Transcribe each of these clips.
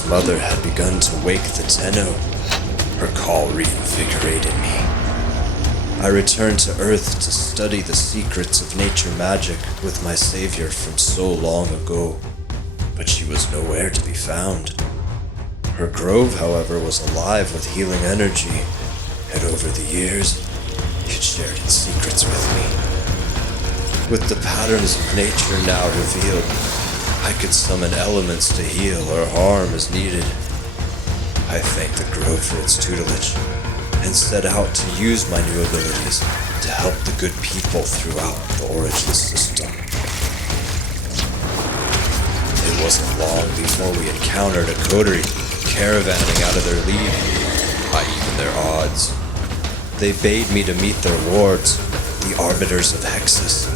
Earth's mother had begun to wake the Tenno. Her call reinvigorated me. I returned to Earth to study the secrets of nature magic with my savior from so long ago, but she was nowhere to be found. Her grove, however, was alive with healing energy, and over the years, it shared its secrets with me. With the patterns of nature now revealed, I could summon elements to heal or harm as needed. I thanked the grove for its tutelage, and set out to use my new abilities to help the good people throughout the origin system. It wasn't long before we encountered a coterie caravanning out of their league, I even their odds. They bade me to meet their lords, the Arbiters of Hexus.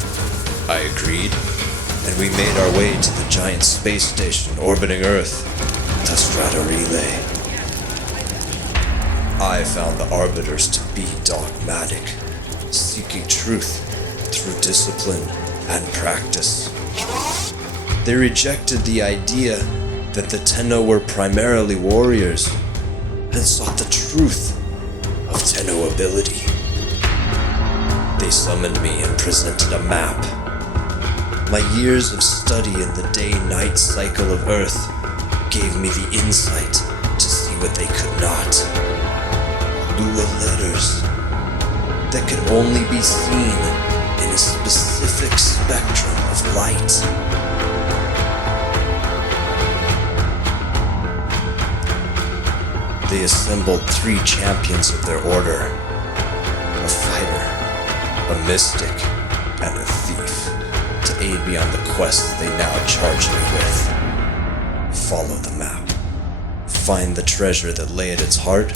I agreed, and we made our way to the giant space station orbiting Earth, the Strata Relay. I found the Arbiters to be dogmatic, seeking truth through discipline and practice. They rejected the idea that the Tenno were primarily warriors and sought the truth of Tenno ability. They summoned me and presented a map. My years of study in the day-night cycle of Earth gave me the insight to see what they could not. Lua letters that could only be seen in a specific spectrum of light. They assembled 3 champions of their order, a fighter, a mystic, and a thief, to aid me on the quest they now charge me with. Follow the map, find the treasure that lay at its heart,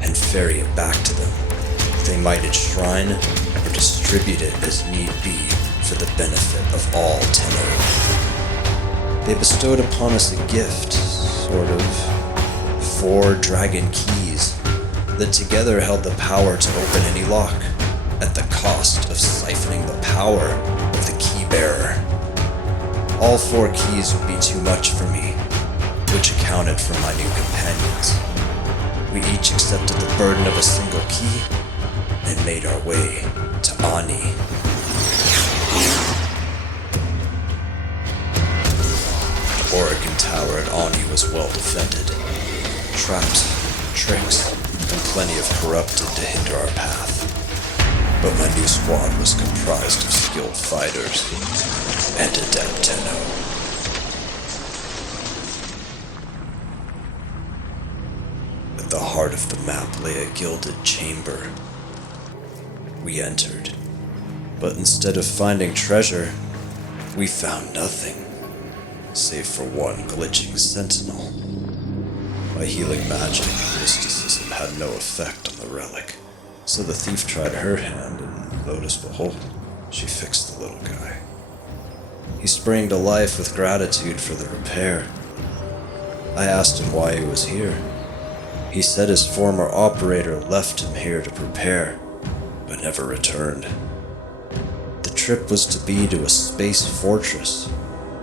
and ferry it back to them. They might enshrine or distribute it as need be for the benefit of all Tenno. They bestowed upon us a gift, sort of 4 dragon keys that together held the power to open any lock, at the cost of siphoning the power of the key bearer. All 4 keys would be too much for me, which accounted for my new companions. We each accepted the burden of a single key and made our way to Ani. The Oregon Tower at Ani was well defended. Traps, tricks, and plenty of corrupted to hinder our path. But my new squad was comprised of skilled fighters and adept Tenno. At the heart of the map lay a gilded chamber. We entered, but instead of finding treasure, we found nothing, save for one glitching sentinel. My healing magic and mysticism had no effect on the relic, so the thief tried her hand, and lo and behold, she fixed the little guy. He sprang to life with gratitude for the repair. I asked him why he was here. He said his former operator left him here to prepare, but never returned. The trip was to be to a space fortress,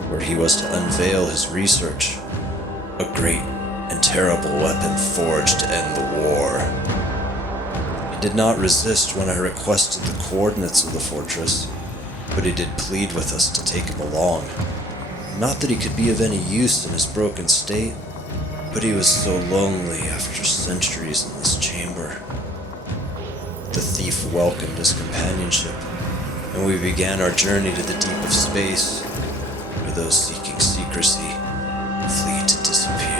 where he was to unveil his research, a great and terrible weapon forged to end the war. He did not resist when I requested the coordinates of the fortress, but he did plead with us to take him along. Not that he could be of any use in his broken state, but he was so lonely after centuries in this chamber. The thief welcomed his companionship, and we began our journey to the deep of space, where those seeking secrecy flee to disappear.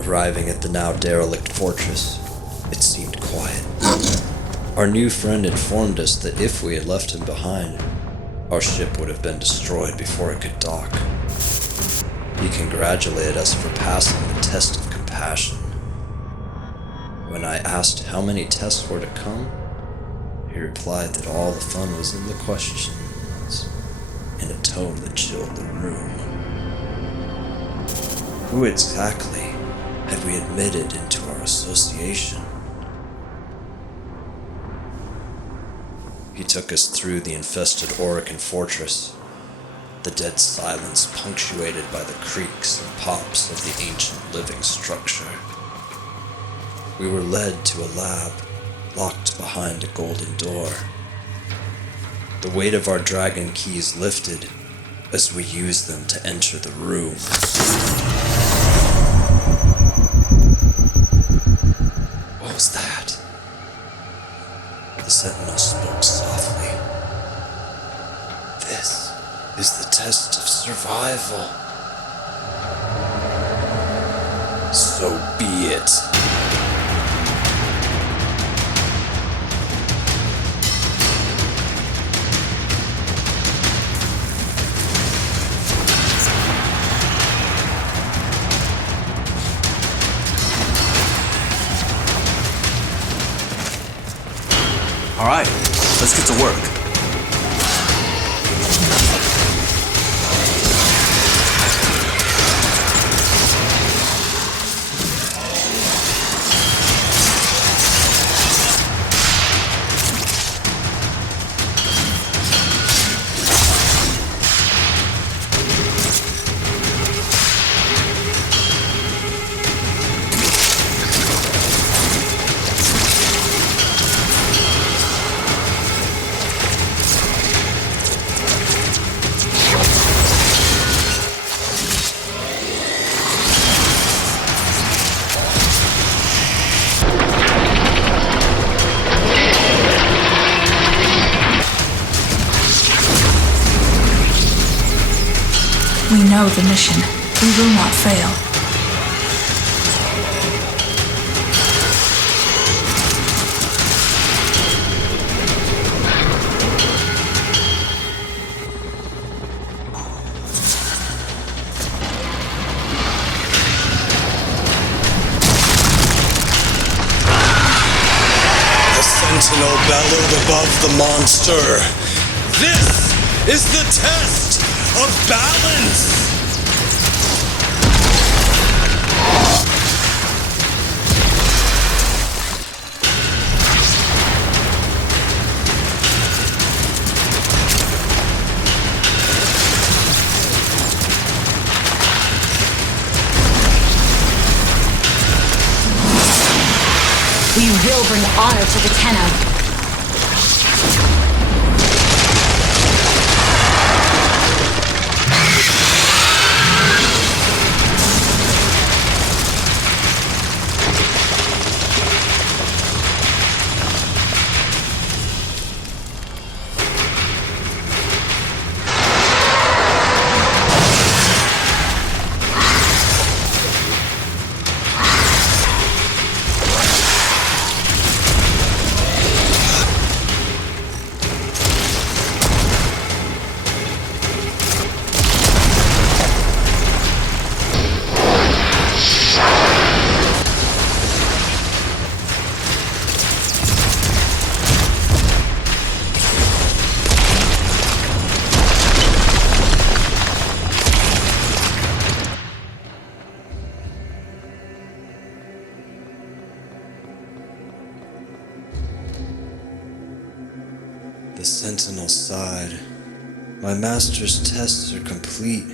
Arriving at the now derelict fortress, it seemed quiet. Our new friend informed us that if we had left him behind, our ship would have been destroyed before it could dock. He congratulated us for passing the test of compassion. When I asked how many tests were to come, he replied that all the fun was in the questions, in a tone that chilled the room. Who exactly had we admitted into our association? He took us through the infested Oregon fortress. the dead silence punctuated by the creaks and pops of the ancient living structure. We were led to a lab, locked behind a golden door. The weight of our dragon keys lifted as we used them to enter the room. What was that? The sentinel spoke softly. This is the test of survival. So be it. All right, let's get to work. We know the mission. We will not fail. The sentinel bellowed above the monster. This is the test of balance! We will bring honor to the Tenno. The sentinel sighed. My master's tests are complete.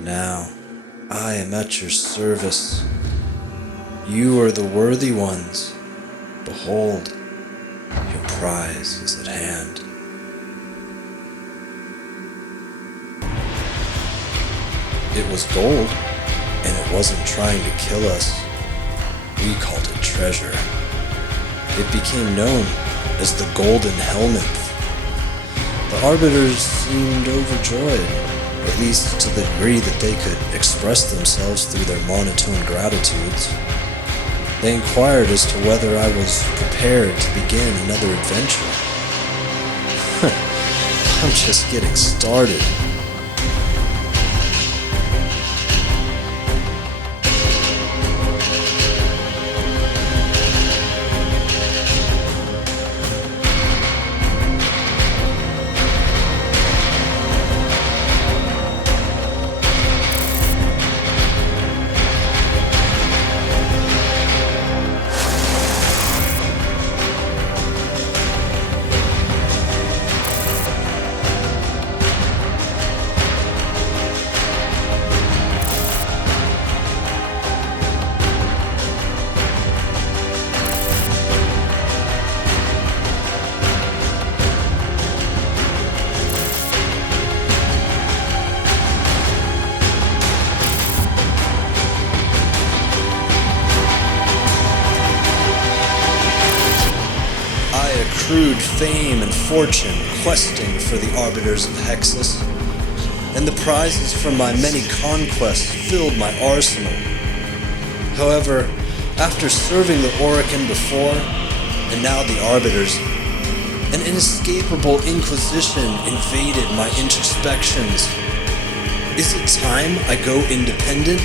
Now, I am at your service. You are the worthy ones. Behold, your prize is at hand. It was gold, and it wasn't trying to kill us. We called it treasure. It became known as the Golden Helmet. The Arbiters seemed overjoyed, at least to the degree that they could express themselves through their monotone gratitudes. They inquired as to whether I was prepared to begin another adventure. I'm just getting started. accrued fame and fortune questing for the arbiters of Hexus, and the prizes from my many conquests filled my arsenal. However, after serving the Awaken before, and now the arbiters, an inescapable inquisition invaded my introspections. Is it time I go independent?